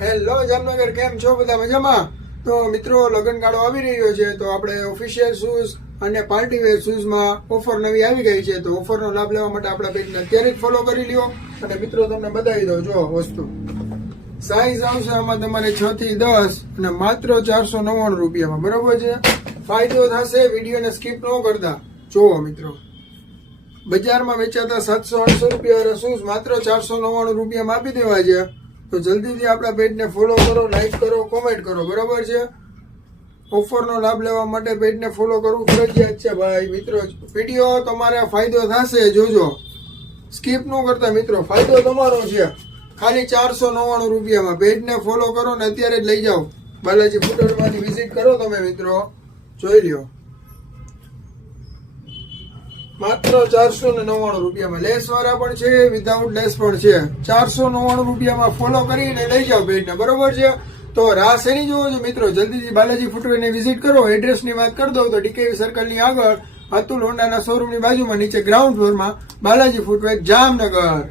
Hello Jamnagar, કેમ છો બધા? મજામાં? તો મિત્રો, લગ્નગાળો આવી રહ્યો છે તો આપણે ઓફિશિયલ શૂઝ અને પાર્ટી વેર શૂઝમાં ઓફર નવી આવી ગઈ છે. તો ઓફરનો લાભ લેવા માટે આપણા પેજને અત્યારે જ ફોલો કરી લ્યો. અને મિત્રો, તમને બતાવી દઉં, જો વસ્તુ સાઈઝ આવશે આમાં તમારે 6 થી 10 અને માત્ર 499 રૂપિયામાં. બરોબર છે? ફાયદો થશે, વિડીયોને સ્કીપ ન કરતા જોવો મિત્રો. બજારમાં વેચાતા 700-800 રૂપિયા શૂઝ માત્ર 499 રૂપિયામાં આપી દેવા છે. તો જલ્દીથી આપણા પેજને ફોલો કરો, લાઈક કરો, કોમેન્ટ કરો. બરાબર છે? ઓફરનો લાભ લેવા માટે પેજને ફોલો કરવું ફરજિયાત છે ભાઈ. મિત્રો, વિડીયો તમારે ફાયદો થશે, જોજો, સ્કીપ ન કરતા મિત્રો. ફાયદો તમારો છે, ખાલી 499 રૂપિયામાં. પેજને ફોલો કરો ને અત્યારે જ લઈ જાઓ. બાલાજી ફૂટવેરમાંથી વિઝિટ કરો તમે મિત્રો, જોઈ લ્યો. માત્ર 499 રૂપિયામાં. લેસ વાળા પણ છે, વિધાઉટ લેસ પણ છે. 499 રૂપિયામાં ફોલો કરીને લઈ જાઓ પેજને. બરોબર છે? તો રાહ શેની જોવો છો મિત્રો? જલ્દીથી બાલાજી ફૂટવેરની વિઝિટ કરો. એડ્રેસની વાત કરી દઉં તો ડીકેવી સર્કલની આગળ અતુલ હોન્ડાના શોરૂમની બાજુમાં નીચે ગ્રાઉન્ડ ફ્લોરમાં બાલાજી ફૂટવેર, જામનગર.